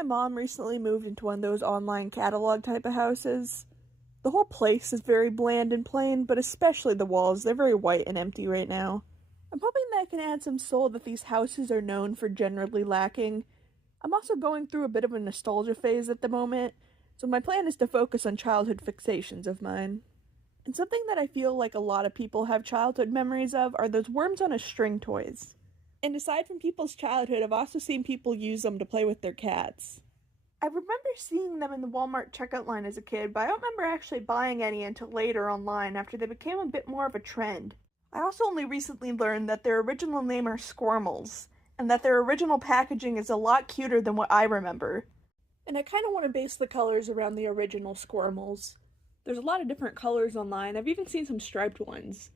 my mom recently moved into one of those online catalog type of houses. The whole place is very bland and plain, but especially the walls. They're very white and empty right now. I'm hoping that can add some soul that these houses are known for generally lacking. I'm also going through a bit of a nostalgia phase at the moment, so my plan is to focus on childhood fixations of mine. And something that I feel like a lot of people have childhood memories of are those worms on a string toys. And aside from people's childhood, I've also seen people use them to play with their cats. I remember seeing them in the Walmart checkout line as a kid, but I don't remember actually buying any until later online after they became a bit more of a trend. I also only recently learned that their original name are Squirmels, and that their original packaging is a lot cuter than what I remember. And I kind of want to base the colors around the original Squirmels. There's a lot of different colors online. I've even seen some striped ones.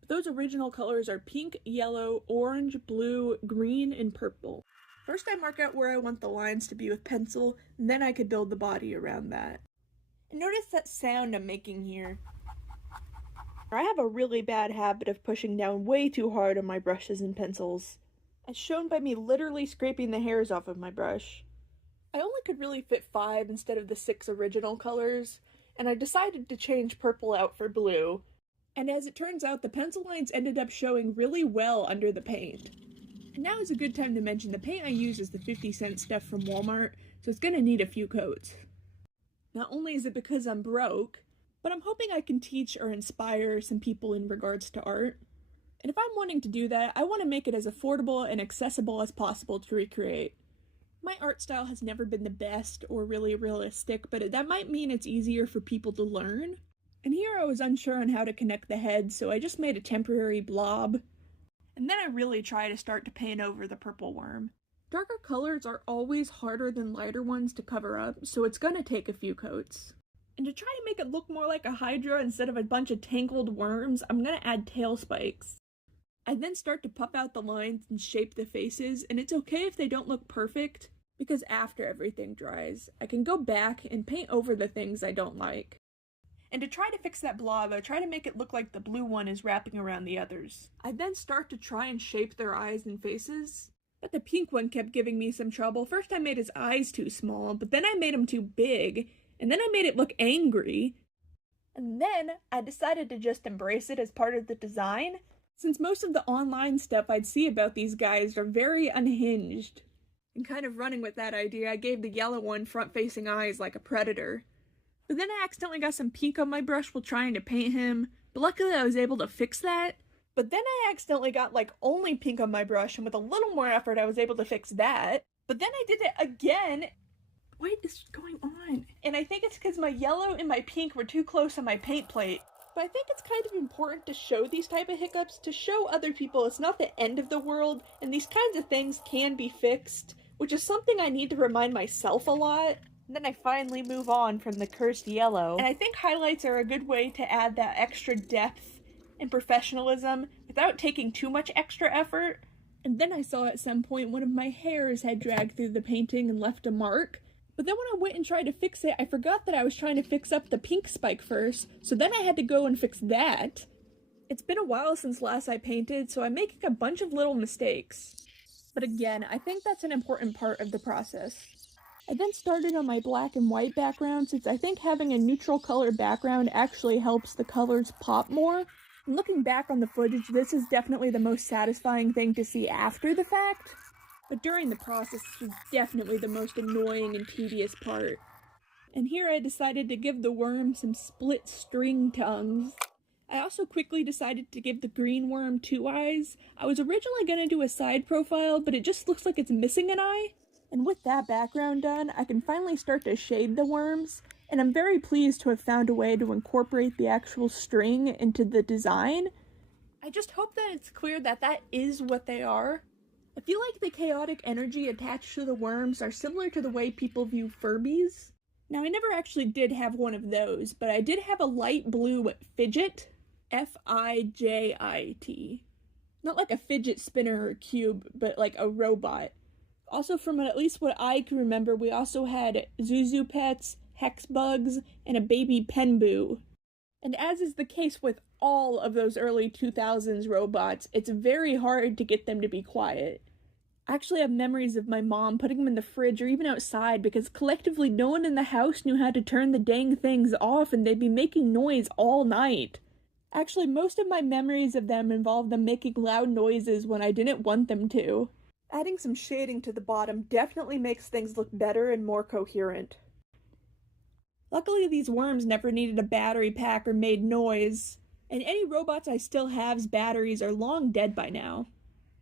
But those original colors are pink, yellow, orange, blue, green, and purple. First I mark out where I want the lines to be with pencil, and then I could build the body around that. And notice that sound I'm making here. I have a really bad habit of pushing down way too hard on my brushes and pencils, as shown by me literally scraping the hairs off of my brush. I only could really fit 5 instead of the 6 original colors, and I decided to change purple out for blue. And as it turns out, the pencil lines ended up showing really well under the paint. And now is a good time to mention the paint I use is the 50-cent stuff from Walmart, so it's gonna need a few coats. Not only is it because I'm broke, but I'm hoping I can teach or inspire some people in regards to art. And if I'm wanting to do that, I want to make it as affordable and accessible as possible to recreate. My art style has never been the best or really realistic, but that might mean it's easier for people to learn. And here I was unsure on how to connect the head, so I just made a temporary blob. And then I really try to start to paint over the purple worm. Darker colors are always harder than lighter ones to cover up, so it's gonna take a few coats. And to try to make it look more like a hydra instead of a bunch of tangled worms, I'm gonna add tail spikes. I then start to puff out the lines and shape the faces, and it's okay if they don't look perfect, because after everything dries, I can go back and paint over the things I don't like. And to try to fix that blob, I try to make it look like the blue one is wrapping around the others. I then start to try and shape their eyes and faces, but the pink one kept giving me some trouble. First I made his eyes too small, but then I made him too big, and then I made it look angry. And then I decided to just embrace it as part of the design, since most of the online stuff I'd see about these guys are very unhinged. And kind of running with that idea, I gave the yellow one front-facing eyes like a predator. But then I accidentally got some pink on my brush while trying to paint him, but luckily I was able to fix that. But then I accidentally got like only pink on my brush, and with a little more effort I was able to fix that. But then I did it again. What is going on? And I think it's because my yellow and my pink were too close on my paint plate. But I think it's kind of important to show these type of hiccups, to show other people it's not the end of the world, and these kinds of things can be fixed, which is something I need to remind myself a lot. And then I finally move on from the cursed yellow. And I think highlights are a good way to add that extra depth and professionalism without taking too much extra effort. And then I saw at some point one of my hairs had dragged through the painting and left a mark. But then when I went and tried to fix it, I forgot that I was trying to fix up the pink spike first, so then I had to go and fix that. It's been a while since last I painted, so I'm making a bunch of little mistakes. But again, I think that's an important part of the process. I then started on my black and white background, since I think having a neutral color background actually helps the colors pop more. And looking back on the footage, this is definitely the most satisfying thing to see after the fact. But during the process, this was definitely the most annoying and tedious part. And here I decided to give the worm some split string tongues. I also quickly decided to give the green worm 2 eyes. I was originally going to do a side profile, but it just looks like it's missing an eye. And with that background done, I can finally start to shade the worms, and I'm very pleased to have found a way to incorporate the actual string into the design. I just hope that it's clear that that is what they are. I feel like the chaotic energy attached to the worms are similar to the way people view Furbies. Now, I never actually did have one of those, but I did have a light blue fidget. Fijit. Not like a fidget spinner or cube, but like a robot. Also, from at least what I can remember, we also had Zuzu Pets, Hex Bugs, and a baby Penbu. And as is the case with all of those early 2000s robots, it's very hard to get them to be quiet. I actually have memories of my mom putting them in the fridge or even outside because collectively no one in the house knew how to turn the dang things off and they'd be making noise all night. Actually, most of my memories of them involve them making loud noises when I didn't want them to. Adding some shading to the bottom definitely makes things look better and more coherent. Luckily, these worms never needed a battery pack or made noise, and any robots I still have's batteries are long dead by now.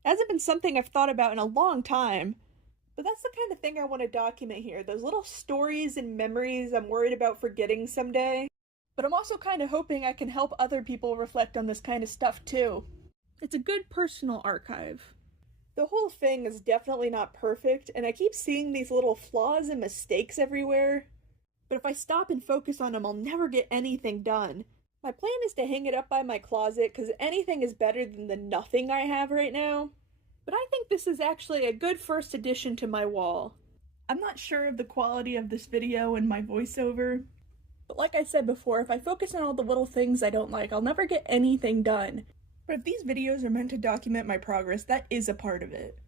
It hasn't been something I've thought about in a long time, but that's the kind of thing I want to document here, those little stories and memories I'm worried about forgetting someday. But I'm also kind of hoping I can help other people reflect on this kind of stuff too. It's a good personal archive. The whole thing is definitely not perfect, and I keep seeing these little flaws and mistakes everywhere. But if I stop and focus on them, I'll never get anything done. My plan is to hang it up by my closet, because anything is better than the nothing I have right now. But I think this is actually a good first addition to my wall. I'm not sure of the quality of this video and my voiceover, but like I said before, if I focus on all the little things I don't like, I'll never get anything done. But if these videos are meant to document my progress, that is a part of it.